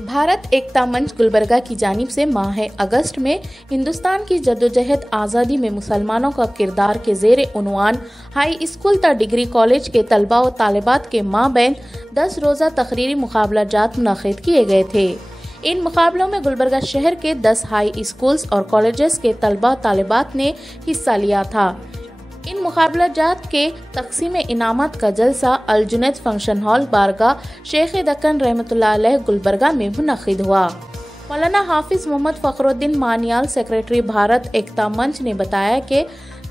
भारत एकता मंच गुलबर्गा की जानिब से माह अगस्त में हिंदुस्तान की जद्दोजहद आज़ादी में मुसलमानों का किरदार के ज़ेर उन्वान हाई स्कूल ता डिग्री कॉलेज के तलबा व तालिबात के माबैन 10 रोज़ा तकरीरी मुकाबला जात मुनक़िद किए गए थे। इन मुकाबलों में गुलबर्गा शहर के 10 हाई स्कूल्स और कॉलेजेस के तलबा तालिबात ने हिस्सा लिया था। इन मुकाबला जात के तकसीम इनामत का जलसा अल जुनैद फंक्शन हॉल बारगाह शेख दक्कन रहमतुल्लाह अलैह गुलबर्गा में मुनक़िद हुआ। मौलाना हाफिज मोहम्मद फ़खरुद्दीन मानियाल सेक्रेटरी भारत एकता मंच ने बताया कि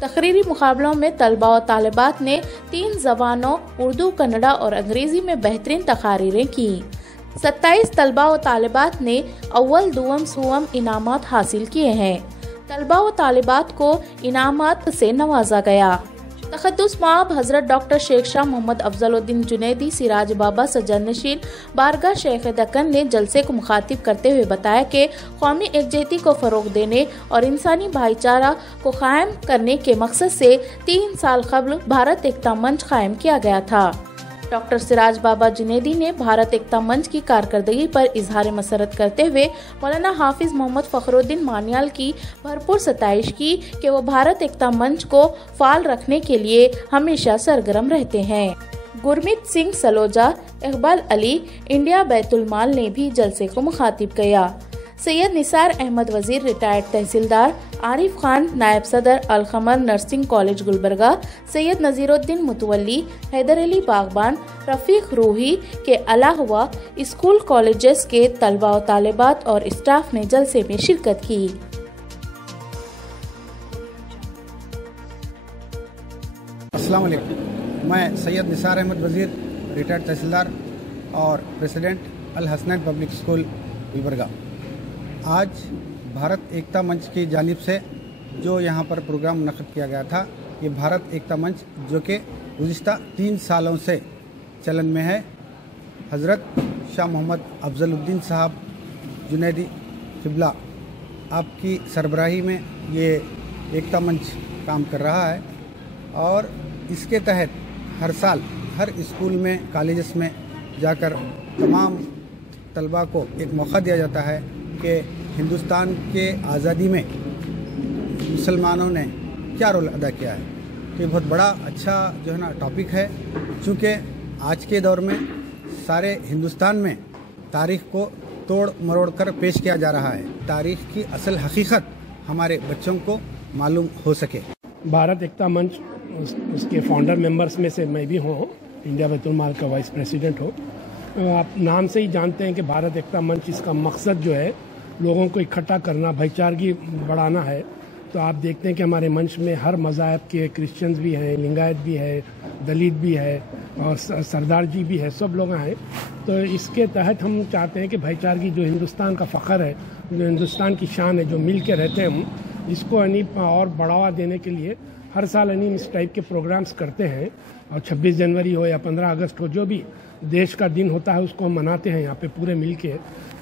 तकरीरी मुकाबलों में तलबा और तालिबात ने 3 ज़बानों उर्दू, कन्नड़ा और अंग्रेज़ी में बेहतरीन तकारीरें की। 27 तलबा और तालिबात ने अव्वल, दुअम, सुअम इनामात हासिल किए हैं। तलबा व तालिबात को इनामात से नवाजा गया। तखद्दुस माब हजरत डॉक्टर शेख शाह मोहम्मद अफजलुद्दीन जुनैदी सिराज बाबा सजनशीन बारगाह शेख दक्कन ने जलसे को मुखातिब करते हुए बताया कि कौमी एकजहती को फ़रोग देने और इंसानी भाईचारा को कायम करने के मकसद से 3 साल कबल भारत एकता मंच कायम किया गया था। डॉक्टर सिराज बाबा जुनैदी ने भारत एकता मंच की कारकर्दगी पर इजहार मसरत करते हुए मौलाना हाफिज मोहम्मद फ़खरुद्दीन मानियाल की भरपूर सताइश की कि वो भारत एकता मंच को फाल रखने के लिए हमेशा सरगर्म रहते हैं। गुरमीत सिंह सलोजा, इकबाल अली, इंडिया बैतुल माल ने भी जलसे को मुखातिब किया। सैयद निसार अहमद वजीर रिटायर्ड तहसीलदार, आरिफ खान नायब सदर अल कमर नर्सिंग कॉलेज गुलबर्गा, सैयद नजीरुद्दीन मुतवल्ली, हैदर अली बागबान, रफीक रूही के अलावा स्कूल कॉलेजेस के तलबा और तालिबात और स्टाफ ने जलसे में शिरकत की। अस्सलाम वालेकुम, मैं सैयद निसार अहमद वजीर रिटायर्ड तहसीलदार और प्रेसिडेंट अल हसनैन पब्लिक स्कूल गुलबर्गा। आज भारत एकता मंच की जानिब से जो यहाँ पर प्रोग्राम मुनक़िद किया गया था, ये भारत एकता मंच जो कि गुज़िश्ता 3 सालों से चलन में है। हज़रत शाह मोहम्मद अफजलुद्दीन साहब जुनैदी क़िबला आपकी सरबराही में ये एकता मंच काम कर रहा है और इसके तहत हर साल हर स्कूल में, कॉलेजेस में जाकर तमाम तलबा को एक मौका दिया जाता है कि हिंदुस्तान के आज़ादी में मुसलमानों ने क्या रोल अदा किया है। तो ये बहुत बड़ा अच्छा जो है ना टॉपिक है, चूँकि आज के दौर में सारे हिंदुस्तान में तारीख़ को तोड़ मरोड़ कर पेश किया जा रहा है, तारीख़ की असल हकीकत हमारे बच्चों को मालूम हो सके। भारत एकता मंच उसके फाउंडर मेंबर्स में से मैं भी हूँ, इंडिया बैतुल माल का वाइस प्रेसिडेंट हूँ। आप नाम से ही जानते हैं कि भारत एकता मंच, इसका मकसद जो है लोगों को इकट्ठा करना, भाईचारगी बढ़ाना है। तो आप देखते हैं कि हमारे मंच में हर मज़ाहब के क्रिश्चियंस भी हैं, लिंगायत भी है, दलित भी है और सरदार जी भी है, सब लोग हैं। तो इसके तहत हम चाहते हैं कि भाईचारगी जो हिंदुस्तान का फ़ख्र है, जो हिंदुस्तान की शान है, जो मिल के रहते हैं हम, इसको और बढ़ावा देने के लिए हर साल इस टाइप के प्रोग्राम्स करते हैं। और 26 जनवरी हो या 15 अगस्त हो, जो भी देश का दिन होता है उसको हम मनाते हैं यहाँ पे पूरे मिल के।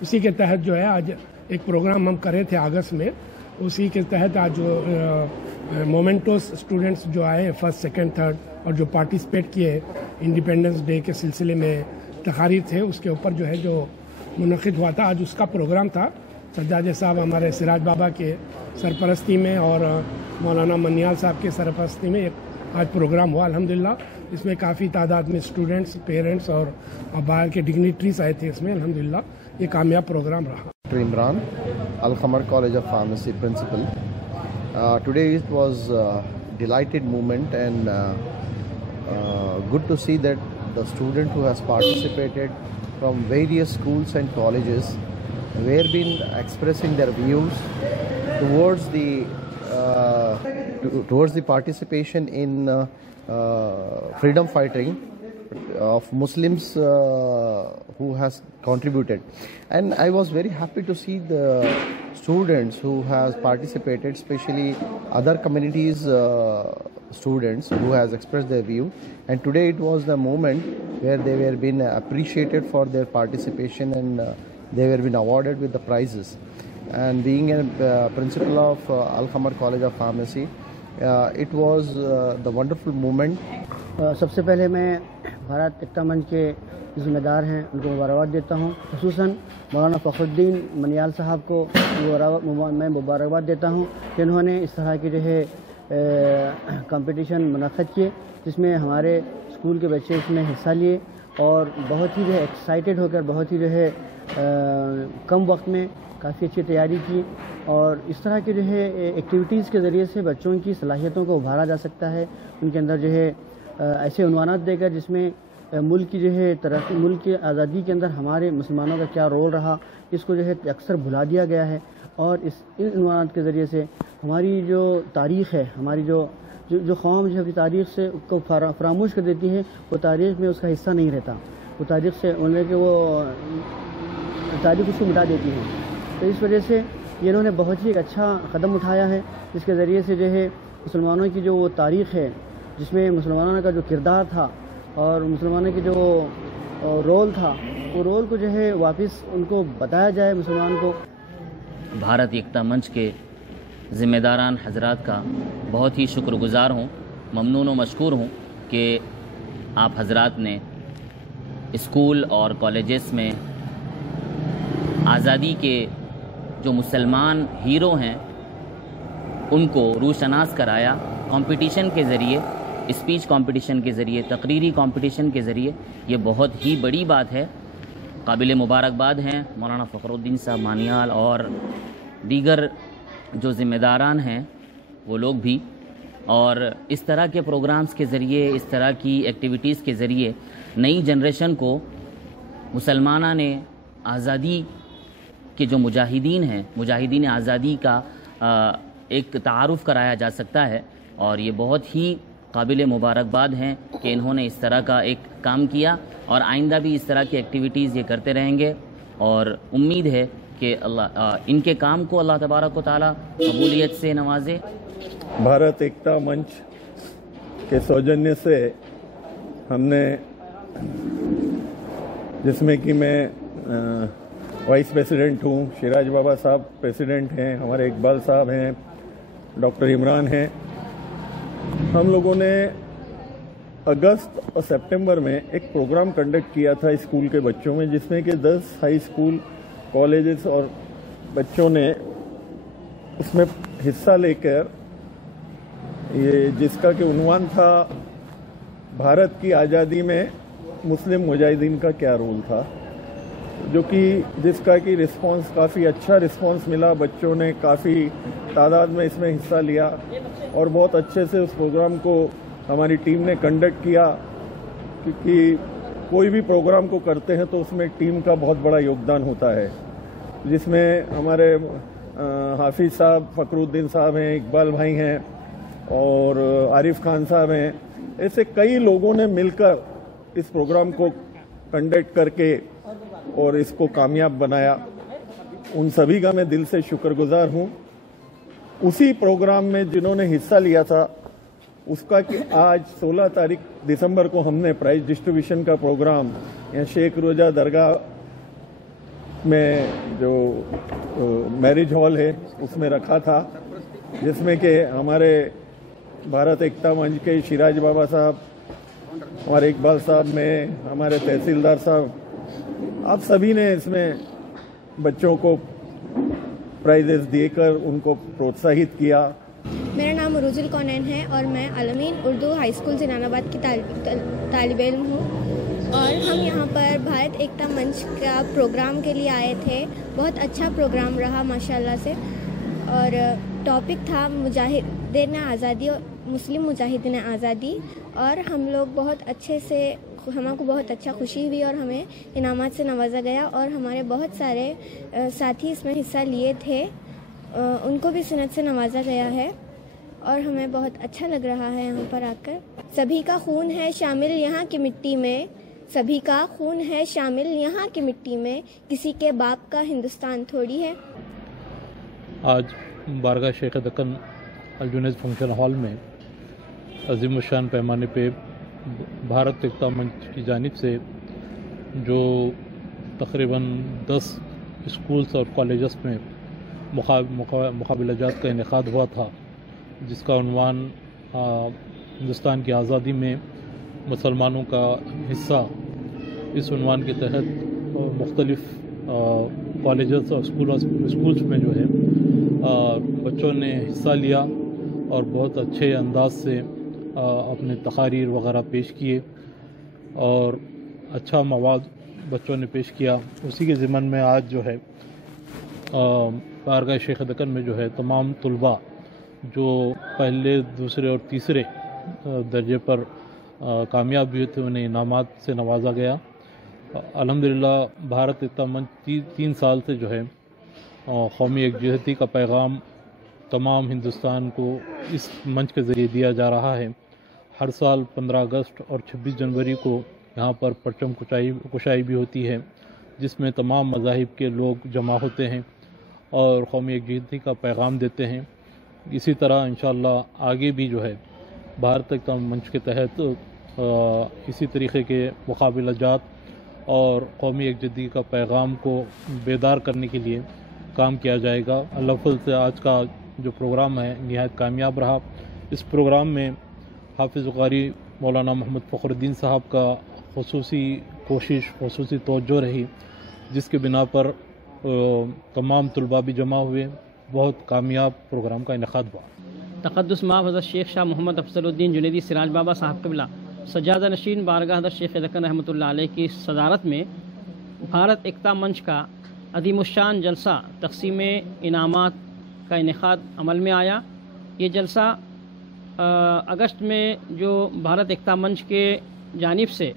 उसी के तहत जो है आज एक प्रोग्राम हम करे थे अगस्त में, उसी के तहत आज जो मोमेंटोस स्टूडेंट्स जो आए फर्स्ट, सेकंड, थर्ड और जो पार्टिसिपेट किए इंडिपेंडेंस डे के सिलसिले में तकारीर थे, उसके ऊपर जो है जो मुनक़िद हुआ था, आज उसका प्रोग्राम था। सज्जाद साहब हमारे सिराज बाबा के सरपरस्ती में और मौलाना मनियाल साहब के सरपरस्ती में एक आज प्रोग्राम हुआ। अल्हम्दुलिल्लाह इसमें काफ़ी तादाद में स्टूडेंट्स, पेरेंट्स और बाहर के डिग्निटरीज आए थे। इसमें अल्हम्दुलिल्लाह ये कामयाब प्रोग्राम रहा। Imran, Al Khamar College of Pharmacy principal. Today it was a delighted moment and good to see that the student who has participated from various schools and colleges were been expressing their views towards the participation in freedom fighting of Muslims who has contributed. And I was very happy to see the students who has participated, especially other communities students who has expressed their view. And today it was the moment where they were being appreciated for their participation and they were being awarded with the prizes. And being a principal of Al Khamar College of Pharmacy, it was the wonderful moment. सबसे पहले मैं भारत एकता मंच के ذمہ دار ہیں ان کو مبارکباد دیتا ہوں. خصوصاً مولانا فخر الدین منیال صاحب کو میں مبارکباد دیتا ہوں کہ انہوں نے اس طرح کی جو ہے کمپٹیشن منعقد کیے جس میں ہمارے اسکول کے بچے اس میں حصہ لیے اور بہت ہی جو ہے ایکسائٹیڈ ہو کر بہت ہی جو ہے کم وقت میں کافی اچھی تیاری کی. اور اس طرح کے جو ہے ایکٹیویٹیز کے ذریعے سے بچوں کی صلاحیتوں کو ابھارا جا سکتا ہے. ان کے اندر جو ہے ایسے عنوانات دے کر جس میں ملک کی جو ہے ترقی، ملک کی آزادی کے اندر ہمارے مسلمانوں کا کیا رول رہا، اس کو جو ہے اکثر بھلا دیا گیا ہے. اور ان عنوانات کے ذریعے سے ہماری جو تاریخ ہے، ہماری جو قوم جو ہے اپنی تاریخ سے کو فراموش کر دیتی ہے، وہ تاریخ میں اس کا حصہ نہیں رہتا، وہ تاریخ سے کہ وہ تاریخ اس کو مٹا دیتی ہے. تو اس وجہ سے یہ انہوں نے بہت ہی ایک اچھا قدم اٹھایا ہے جس کے ذریعے سے جو ہے مسلمانوں کی جو وہ تاریخ ہے جس میں مسلمانوں کا جو کردار تھا اور مسلمانوں کی جو رول تھا، وہ رول کو جو ہے واپس ان کو بتایا جائے مسلمان کو. بھارت ایکتا منچ کے ذمہ داران حضرات کا بہت ہی شکر گزار ہوں، ممنون و مشکور ہوں کہ آپ حضرات نے اسکول اور کالجز میں آزادی کے جو مسلمان ہیرو ہیں ان کو روشناس کرایا کمپٹیشن کے ذریعے، اسپیچ کمپٹیشن کے ذریعے، تقریری کمپٹیشن کے ذریعے. یہ بہت ہی بڑی بات ہے، قابل مبارکباد ہیں مولانا فخر الدین صاحب مانیال اور دیگر جو ذمہ داران ہیں وہ لوگ بھی. اور اس طرح کے پروگرامز کے ذریعے، اس طرح کی ایکٹیویٹیز کے ذریعے نئی جنریشن کو مسلمانہ نے آزادی کے جو مجاہدین ہیں، مجاہدین آزادی کا ایک تعارف کرایا جا سکتا ہے. اور یہ بہت ہی قابل مبارکباد ہیں کہ انہوں نے اس طرح کا ایک کام کیا اور آئندہ بھی اس طرح کی ایکٹیویٹیز یہ کرتے رہیں گے. اور امید ہے کہ اللہ ان کے کام کو اللہ تبارک و تعالیٰ قبولیت سے نوازے. بھارت ایکتا منچ کے سوجنیہ سے ہم نے، جس میں کہ میں وائس پریسیڈنٹ ہوں، شیراج بابا صاحب پریسیڈنٹ ہیں، ہمارے اقبال صاحب ہیں، ڈاکٹر عمران ہیں، ہم لوگوں نے اگست اور سپٹمبر میں ایک پروگرام کنڈکٹ کیا تھا اسکول کے بچوں میں، جس میں کہ 10 ہائی اسکول، کالجز اور بچوں نے اس میں حصہ لے کر یہ جس کا کہ عنوان تھا بھارت کی آزادی میں مسلم مجاہدین کا کیا رول تھا، جو کہ جس کا کہ رسپانس کافی اچھا رسپانس ملا. بچوں نے کافی تعداد میں اس میں حصہ لیا اور بہت اچھے سے اس پروگرام کو ہماری ٹیم نے کنڈکٹ کیا، کیونکہ کوئی بھی پروگرام کو کرتے ہیں تو اس میں ٹیم کا بہت بڑا یوگدان ہوتا ہے، جس میں ہمارے حافظ صاحب، فخر الدین صاحب ہیں، اقبال بھائی ہیں اور عارف خان صاحب ہیں. ایسے کئی لوگوں نے مل کر اس پروگرام کو کنڈکٹ کر کے اور اس کو کامیاب بنایا. ان سبھی کا میں دل سے شکر گزار ہوں. اسی پروگرام میں جنہوں نے حصہ لیا تھا اس کا کہ آج 16 دسمبر کو ہم نے پرائز ڈسٹریبیوشن کا پروگرام یہاں شیخ روجہ درگاہ میں جو میرج ہال ہے اس میں رکھا تھا، جس میں کہ ہمارے بھارت ایکتا منچ کے شیراج بابا صاحب، ہمارے اقبال صاحب میں، ہمارے تحصیلدار صاحب، آپ سبھی نے اس میں بچوں کو پرائزز دے کر ان کو پروتساہت کیا. میرا نام عروج الکونین ہے اور میں عالمین اردو ہائی اسکول زنان آباد کی طالب علم ہوں، اور ہم یہاں پر بھارت ایکتا منچ کا پروگرام کے لیے آئے تھے. بہت اچھا پروگرام رہا ماشاءاللہ سے، اور ٹاپک تھا مجاہدین آزادی اور مسلم مجاہدین آزادی. اور ہم لوگ بہت اچھے سے، ہم کو بہت اچھا خوشی ہوئی اور ہمیں انعامات سے نوازا گیا، اور ہمارے بہت سارے ساتھی اس میں حصہ لیے تھے، ان کو بھی سنت سے نوازا گیا ہے، اور ہمیں بہت اچھا لگ رہا ہے یہاں پر آ کر. سبھی کا خون ہے شامل یہاں کی مٹی میں، سبھی کا خون ہے شامل یہاں کی مٹی میں، کسی کے باپ کا ہندوستان تھوڑی ہے. آج بارگاہ شیخ دکن الجنید فنکشن ہال میں عظیم الشان پیمانے پہ بھارت ایکتا منچ کی جانب سے جو تقریباً 10 اسکولس اور کالجز میں مقابلہ جات کا انعقاد ہوا تھا، جس کا عنوان ہندوستان کی آزادی میں مسلمانوں کا حصہ इस उन्वान के तहत मुख्तलिफ कॉलेजेस और स्कूल्स में जो है बच्चों ने हिस्सा लिया और बहुत अच्छे अंदाज से अपने तकारीर वगैरह पेश किए और अच्छा मवाद बच्चों ने पेश किया। उसी के ज़िमन में आज जो है बारगाह शेख दक्कन में जो है तमाम तलबा जो पहले, दूसरे और तीसरे दर्जे पर कामयाब हुए थे उन्हें इनामात से नवाजा गया। अल्हम्दुलिल्लाह भारत एकता मंच 3 साल से जो है कौमी एकजहती का पैगाम तमाम हिंदुस्तान को इस मंच के ज़रिए दिया जा रहा है। हर साल 15 अगस्त और 26 जनवरी को यहाँ पर परचम कुशाई भी होती है जिसमें तमाम मज़ाहिब के लोग जमा होते हैं और कौमी एकजहती का पैगाम देते हैं। इसी तरह इंशाअल्लाह आगे भी जो है भारत एकता मंच के तहत इसी तरीक़े के मुकाबला जात और कौमी एकजहती का पैगाम को बेदार करने के लिए काम किया जाएगा। अल्लाह फज़ल से आज का जो प्रोग्राम है निहायत कामयाब रहा। इस प्रोग्राम में हाफिज़ क़ारी मौलाना मोहम्मद फ़खरुद्दीन साहब का ख़ुसूसी कोशिश, ख़ुसूसी तवज्जो रही जिसके बिना पर तमाम तलबा भी जमा हुए। बहुत कामयाब प्रोग्राम का इनेकाद हुआ। तक़द्दुस माफ़ हज़रत शेख शाह मोहम्मद अफज़लुद्दीन जुनैदी सिराज बाबा साहब क़िबला सज्जादा नशीन बारगाह हज़रत शेख दक्कन रहमतुल्लाह अलैह की सदारत में भारत एकता मंच का अज़ीमुश्शान जलसा तक़सीम इनामात का इनेकाद अमल में आया। ये जलसा अगस्त में जो भारत एकता मंच के जानिब से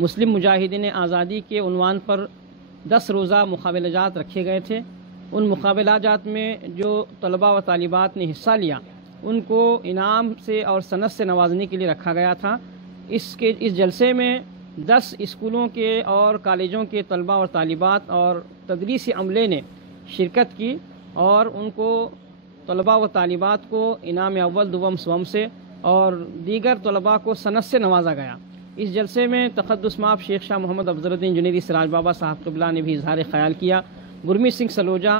मुस्लिम मुजाहिदीन आज़ादी के उन्वान पर 10 रोज़ा मुकाबलाजात रखे गए थे। उन मुकाबलाजात में जो तलबा व तालिबात ने हिस्सा लिया उनको इनाम से और सनद से नवाजने के लिए रखा गया था। इस जलसे में 10 स्कूलों के और कॉलेजों के तलबा और तालिबात और तदरीसी अमले ने शिरकत की और उनको तलबा व तालिबात को इनाम अव्वल, दुवम, स्वम से और दीगर तलबा को सनद से नवाजा गया। इस जलसे में तक़द्दुस माफ़ शेख शाह मोहम्मद अफज़लुद्दीन जुनैदी सिराज बाबा साहब क़िबला ने भी इज़हार ख़याल किया। गुरमीत सिंह सलोजा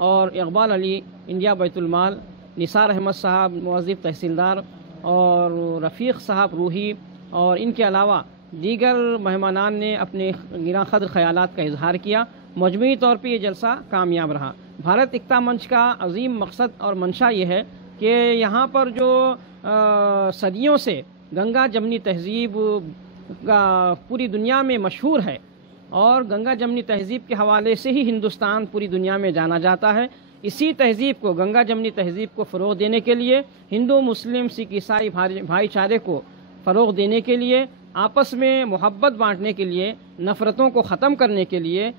और इक़बाल अली इंडिया बैतुल-माल, निसार अहमद साहब मुअज़्ज़िब तहसीलदार और रफ़ीक़ साहब रूही और इनके अलावा दीगर मेहमानान ने अपने गिरा क़द्र ख़यालात का इज़हार किया। मजमूई तौर पर यह जलसा कामयाब रहा। भारत एकता मंच का अज़ीम मकसद और मंशा ये है कि यहाँ पर जो सदियों से गंगा जमनी तहज़ीब का पूरी दुनिया में मशहूर है और गंगा जमनी तहज़ीब के हवाले से ही हिंदुस्तान पूरी दुनिया में जाना जाता है। इसी तहज़ीब को, गंगा जमनी तहज़ीब को फ़रोग़ देने के लिए, हिंदू मुस्लिम सिख ईसाई भाईचारे को फ़रोग़ देने के लिए, आपस में मोहब्बत बांटने के लिए, नफ़रतों को ख़त्म करने के लिए,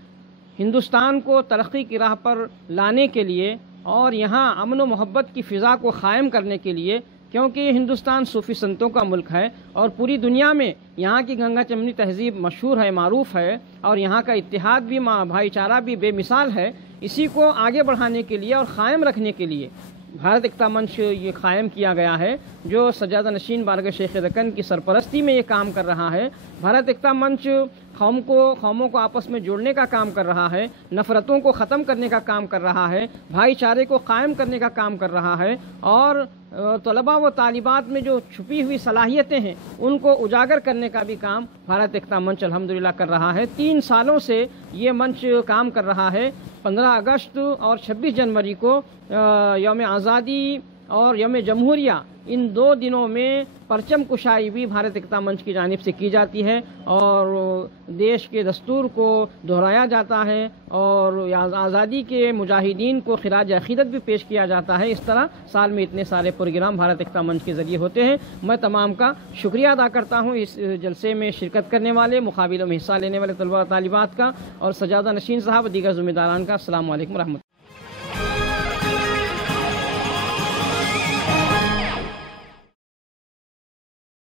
हिंदुस्तान को तरक्की की राह पर लाने के लिए और यहाँ अमन व मोहब्बत की फ़िज़ा को क़ायम करने के लिए, क्योंकि हिंदुस्तान सूफ़ी संतों का मुल्क है और पूरी दुनिया में यहाँ की गंगा जमनी तहज़ीब मशहूर है, मारूफ़ है और यहाँ का इत्तिहाद भी, भाईचारा भी बेमिसाल है। इसी को आगे बढ़ाने के लिए और क़ायम रखने के लिए भारत एकता मंच ये कायम किया गया है, जो सज्जादा नशीन बारगाह शेख दक्कन की सरपरस्ती में ये काम कर रहा है। भारत एकता मंच कौमों को आपस में जोड़ने का काम कर रहा है, नफ़रतों को ख़त्म करने का काम कर रहा है, भाईचारे को कायम करने का काम कर रहा है और तलबा व तालिबात में जो छुपी हुई सलाहियतें हैं उनको उजागर करने का भी काम भारत एकता मंच अल्हम्दुलिल्लाह कर रहा है। 3 सालों से ये मंच काम कर रहा है। 15 अगस्त और 26 जनवरी को यौम आज़ादी और यौम जमहूरिया, इन 2 दिनों में परचम कुशाई भी भारत एकता मंच की जानिब से की जाती है और देश के दस्तूर को दोहराया जाता है और आज़ादी के मुजाहिदीन को खिराज अक़ीदत भी पेश किया जाता है। इस तरह साल में इतने सारे प्रोग्राम भारत एकता मंच के ज़रिए होते हैं। मैं तमाम का शुक्रिया अदा करता हूँ इस जलसे में शिरकत करने वाले, मुकाबलों में हिस्सा लेने वाले तलबा तालिबात का और सज्जादा नशीन साहब दीगर ज़िम्मेदारान का। अस्सलामु अलैकुम रहमतुल्लाह।